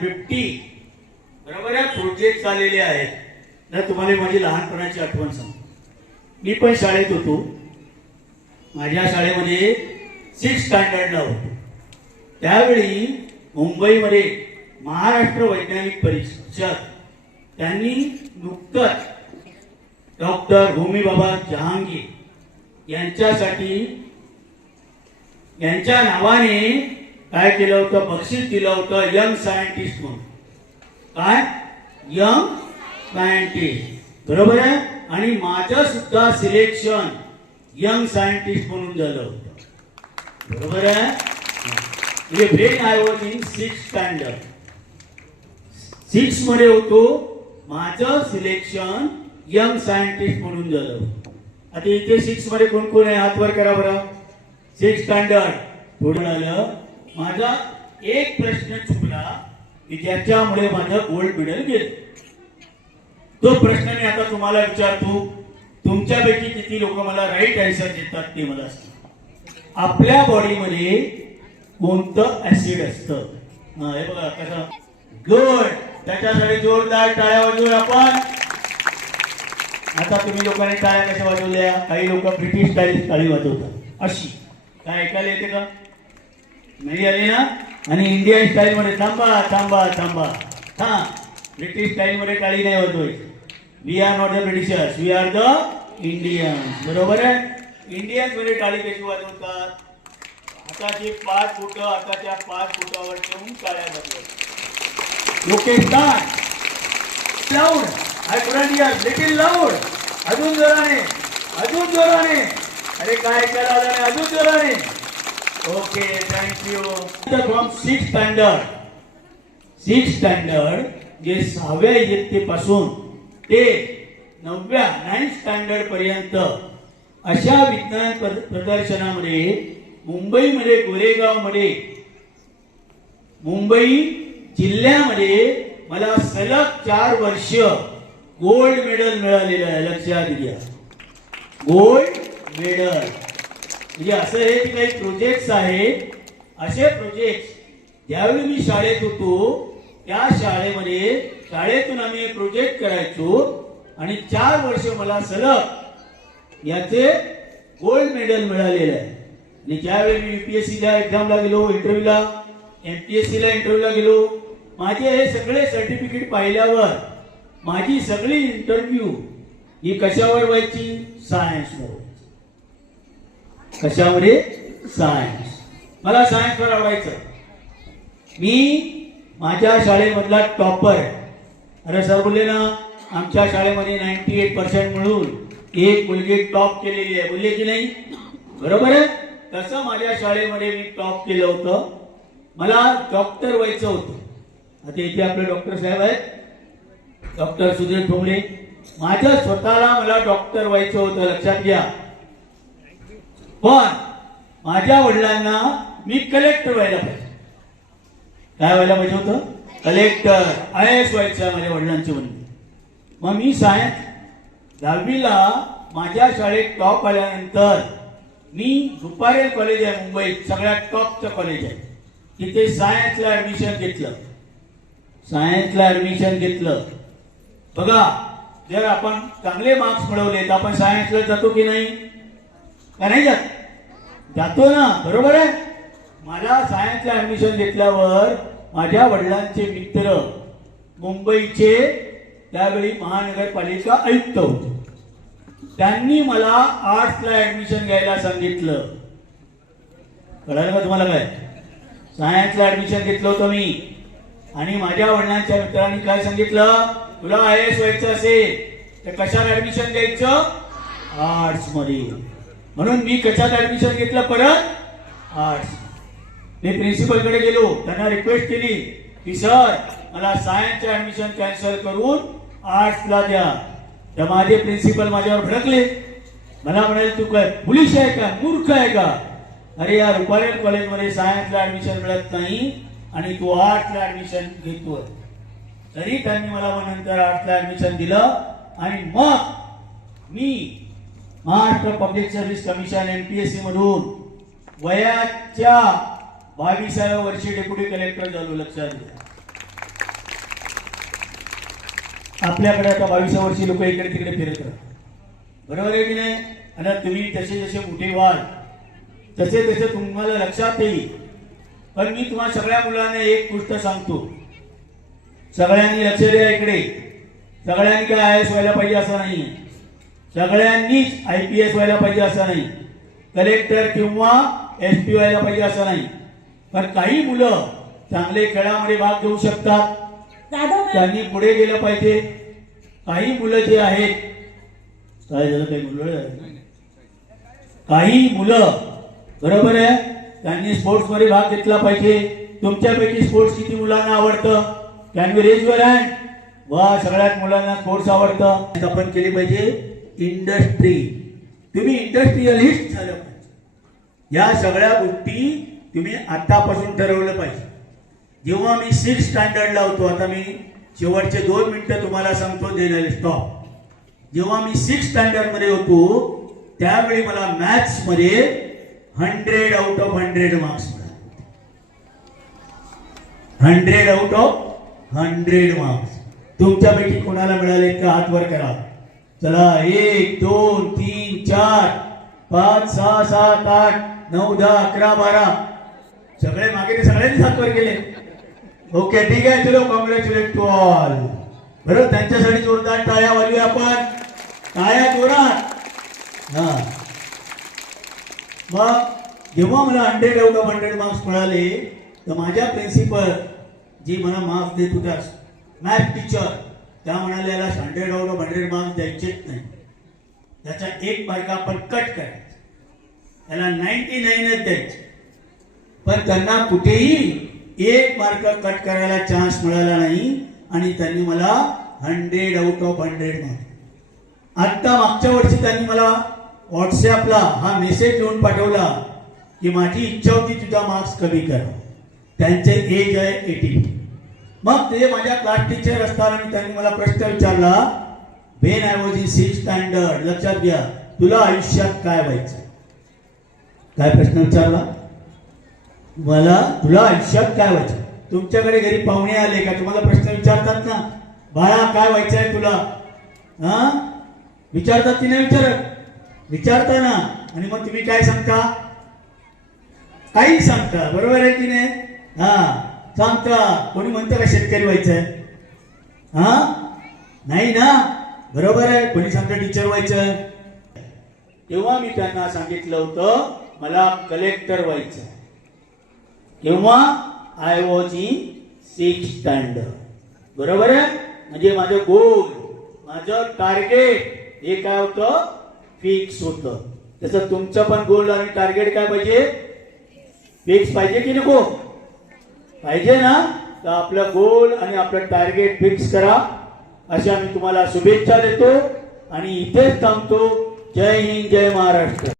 50 बरोबर आहे प्रोजेक्ट आलेले आहेत. तर तुम्हाला माझी लहानपणाची आठवण सांगतो. मी पण शाळेत होतो. माझ्या शाळेमध्ये 6th स्टँडर्डला होतो. त्यावेळी मुंबईमध्ये महाराष्ट्र वैज्ञानिक परिषद त्यांनी नुकतंच डॉक्टर होमीबाबा जहांगीर यांच्यासाठी यांच्या नावाने काय केलं होतं, बक्षीस दिलं होतं यंग सायंटिस्ट म्हणून. काय यंग सायंटिस्ट, बरोबर आहे. आणि माझं सुद्धा सिलेक्शन यंग सायंटिस्ट म्हणून झालं होतं, बरोबर आहे. म्हणजे when I was in 6th standard, 6 मध्ये होतो, माझं सिलेक्शन यंग सायंटिस्ट म्हणून झालं. आता इथे 6 मध्ये कोण कोण आहे, हात वर करा बरं. 6th स्टँडर्ड पुढे आलं. माझा एक प्रश्न चुकला की ज्याच्यामुळे माझं गोल्ड मेडल गेलं. तो प्रश्न मी आता तुम्हाला विचारतो. तुमच्यापैकी किती लोक मला राईट आन्सर देतात ते मला सांगा. आपल्या बॉडीमध्ये कोणतं ऍसिड असतं? हे बघा कसं. गुड. त्याच्यासाठी जोरदार टाळ्या वाजवूया आपण. आता तुम्ही लोकांनी टाळ्या कशा वाजवल्या? काही लोक ब्रिटिश स्टाईल टाळी वाजवतात अशी. काय ऐकायला येते का? नाही आले ना? आणि इंडियन स्टाईल मध्ये थांबा थांबा थांबा हा. ब्रिटिश स्टाईल मध्ये टाळी नाही वाजवायची. We are not the Britishers, we are the Indians, बरोबर आहे. इंडियन्स मध्ये टाळी कशी वाजवतात? हाताची 5 बोटं हाताच्या 5 बोटावर ठेवून टाळ्या वाजवतात. Okay start. Loud. I couldn't here. Little loud. अजून जोराने, अजून जोराने. अरे काय ऐकायला आलं नाही, अजून जोराने. Okay thank you. From 6th standard, 6th standard जे 6व्या इयत्तेपासून ते 9th स्टँडर्ड पर्यंत अशा विज्ञान प्रदर्शनामध्ये मुंबईमध्ये, गोरेगावमध्ये, मुंबई जिल्ह्यामध्ये मला सलग 4 वर्ष गोल्ड मेडल मिळालेलं आहे. लक्षात घ्या, गोल्ड मेडल. म्हणजे असं हे काही प्रोजेक्ट्स आहेत. असे प्रोजेक्ट ज्यावेळी मी शाळेत होतो त्या शाळेतून आम्ही प्रोजेक्ट करायचो आणि 4 वर्ष मला सलग याचे गोल्ड मेडल मिळालेलं आहे. आणि ज्यावेळी मी UPSCला एक्झामला गेलो, इंटरव्ह्यूला, MPSCला इंटरव्ह्यूला गेलो, माझे हे सगळे सर्टिफिकेट पाहिल्यावर माझी सगळी इंटरव्ह्यू ही कशावर व्हायची? सायन्सवर. कशामध्ये? सायन्स. मला सायन्सवर आवडायचं. मी माझ्या शाळेमधला टॉपर आहे. अरे सर बोलले ना, आमच्या शाळेमध्ये 98% मिळून एक मुलगी टॉप केलेली आहे, बोलले की नाही? बरोबर आहे. तसं माझ्या शाळेमध्ये मी टॉप केलं होतं. मला डॉक्टर व्हायचं होतं. आता इथे आपले डॉक्टर साहेब आहेत, डॉक्टर सुधीर ठोंबरे. माझ्या स्वतःला मला डॉक्टर व्हायचं होतं, लक्षात घ्या. पण माझ्या वडिलांना मी कलेक्टर व्हायला पाहिजे. काय व्हायला पाहिजे होतं? कलेक्टर, IAS व्हायचं माझ्या वडिलांची म्हणणे. मग मी सायन्स 10वीला माझ्या शाळेत टॉप आल्यानंतर मी झुपारेल कॉलेज आहे मुंबईत, सगळ्यात टॉपचं कॉलेज आहे, तिथे सायन्सला ऍडमिशन घेतलं. सायन्सला ऍडमिशन घेतलं. बघा, जर आपण चांगले मार्क्स मिळवले तर आपण सायन्सला जातो की नाही? का नाही जात? जातो ना, बरोबर आहे. मला सायन्सला ऍडमिशन घेतल्यावर माझ्या वडिलांचे मित्र मुंबईचे त्यावेळी महानगरपालिका आयुक्त होते, त्यांनी मला आर्ट्सला ऍडमिशन घ्यायला सांगितलं. कळलं का तुम्हाला? काय सायन्सला ऍडमिशन घेतलं होतं मी. आणि माझ्या वडिलांच्या मित्रांनी काय सांगितलं, तुला IAS व्हायचं असेल तर कशात ऍडमिशन घ्यायचं? आर्ट्स मध्ये. म्हणून मी कशात ऍडमिशन घेतलं? परत आर्ट्स. मी प्रिन्सिपल कडे गेलो, त्यांना रिक्वेस्ट केली की सर मला सायन्सचं ऍडमिशन कॅन्सल करून आर्ट्सला द्या. तर माझे प्रिन्सिपल माझ्यावर भडकले. मला म्हणाले तू काय पुलिस आहे का, मूर्ख आहे का? अरे या रुपारेल कॉलेजमध्ये सायन्सला ऍडमिशन मिळत नाही आणि तू आर्ट्सला ऍडमिशन घेतोय. तरी त्यांनी मला नंतर आर्ट्सला ऍडमिशन दिलं. आणि मग मी Maharashtra public service commission MPSC मधून वयाच्या 22व्या वर्षी डेप्युटी कलेक्टर झालो. लक्षात घ्या. आपल्याकडे आता 22 वर्षी लोक इकडे तिकडे फिरत राहतात, बरोबर आहे की नाही? आणि तुम्ही जसे जसे मोठे व्हाल तसे तसे तुम्हाला लक्षात येईल. पण मी तुम्हाला सगळ्या मुलांना एक गोष्ट सांगतो, सगळ्यांनी लक्ष द्या इकडे. सगळ्यांनी काय IAS व्हायला पाहिजे असं नाही, सगळ्यांनीच IPS व्हायला पाहिजे असं नाही, कलेक्टर किंवा SP व्हायला पाहिजे असं नाही. पण काही मुलं चांगले खेळामध्ये भाग घेऊ शकतात, त्यांनी पुढे गेलं पाहिजे. काही मुलं जे आहेत, काय झालं, काही मुलं, काही मुलं बरोबर आहे, त्यांनी स्पोर्ट्स मध्ये भाग घेतला पाहिजे. तुमच्यापैकी स्पोर्ट्स किती मुलांना आवडतं? Can be raise your hand. वा, सगळ्यात मुलांना स्पोर्ट्स आवडतं. आपण केली पाहिजे इंडस्ट्री. तुम्ही इंडस्ट्रियलिस्ट झालं पाहिजे. या सगळ्या गोष्टी तुम्ही आतापासून ठरवलं पाहिजे. जेव्हा मी 6th स्टँडर्डला होतो, आता मी शेवटचे 2 मिनिटं तुम्हाला सांगतो, देणार स्टॉप. जेव्हा मी 6th स्टँडर्ड मध्ये होतो त्यावेळी मला मॅथ्स मध्ये 100 आउट ऑफ 100 मार्क्स मिळाले. 100 आउट ऑफ 100 मार्क्स. तुमच्यापैकी कोणाला मिळाले का? हात वर करा. चला, 1 2 3 4 5 6 7 8 9 10 11 12. सगळे मागे, सगळ्यांनी हात वर केले. ओके, ठीक आहे, चलो, कॉंग्रॅच्युलेट टू ऑल. बरोबर, त्यांच्यासाठी जोरदार टाळ्या वाजवूया आपण. टाळ्या जोरात. हा, मग जेव्हा मला 100 आउट ऑफ 100 मार्क्स मिळाले तर माझ्या प्रिन्सिपल जी मला मार्क्स देत होत्या, मॅथ टीचर, त्या म्हणाल्या, 100 आउट ऑफ 100 मार्क्स द्यायचेच नाही, त्याचा 1 मार्क आपण कट करायचा, त्याला 99च द्यायचे. पण त्यांना कुठेही 1 मार्क कट करायला चान्स मिळाला नाही आणि त्यांनी मला 100 आउट ऑफ 100 मार्क्स. आता मागच्या वर्षी त्यांनी मला व्हॉट्सअपला हा मेसेज देऊन पाठवला की माझी इच्छा होती तुझा मार्क्स कमी करा. त्यांचे एज आहे 80. मग ते माझ्या क्लास टीचर असताना त्यांनी मला प्रश्न विचारला, when I was in 6th standard, लक्षात घ्या, तुला आयुष्यात काय व्हायचं? काय प्रश्न विचारला मला? तुला आयुष्यात काय व्हायचं? तुमच्याकडे घरी पाहुणे आले का तुम्हाला प्रश्न विचारतात ना, बाळा काय व्हायचंय तुला? हा, विचारतात की नाही विचारत? विचारता ना. आणि मग तुम्ही काय सांगता? काही सांगता, बरोबर आहे की नाही? हा, सांगता. कोणी म्हणतं का शेतकरी व्हायचंय? हा, नाही ना, बरोबर आहे. कोणी सांगतं टीचर व्हायचं. तेव्हा मी त्यांना सांगितलं होतं मला कलेक्टर व्हायचं. तेव्हा I was in 6th standard, बरोबर आहे. म्हणजे माझं गोल, माझं टार्गेट हे काय होतं? फिक्स होतं. तसं तुमचं पण गोल आणि टार्गेट काय पाहिजे? फिक्स पाहिजे की नको? पाहिजे ना. तर आपलं गोल आणि आपलं टार्गेट फिक्स करा. अशा मी तुम्हाला शुभेच्छा देतो आणि इथेच थांबतो. जय हिंद, जय महाराष्ट्र.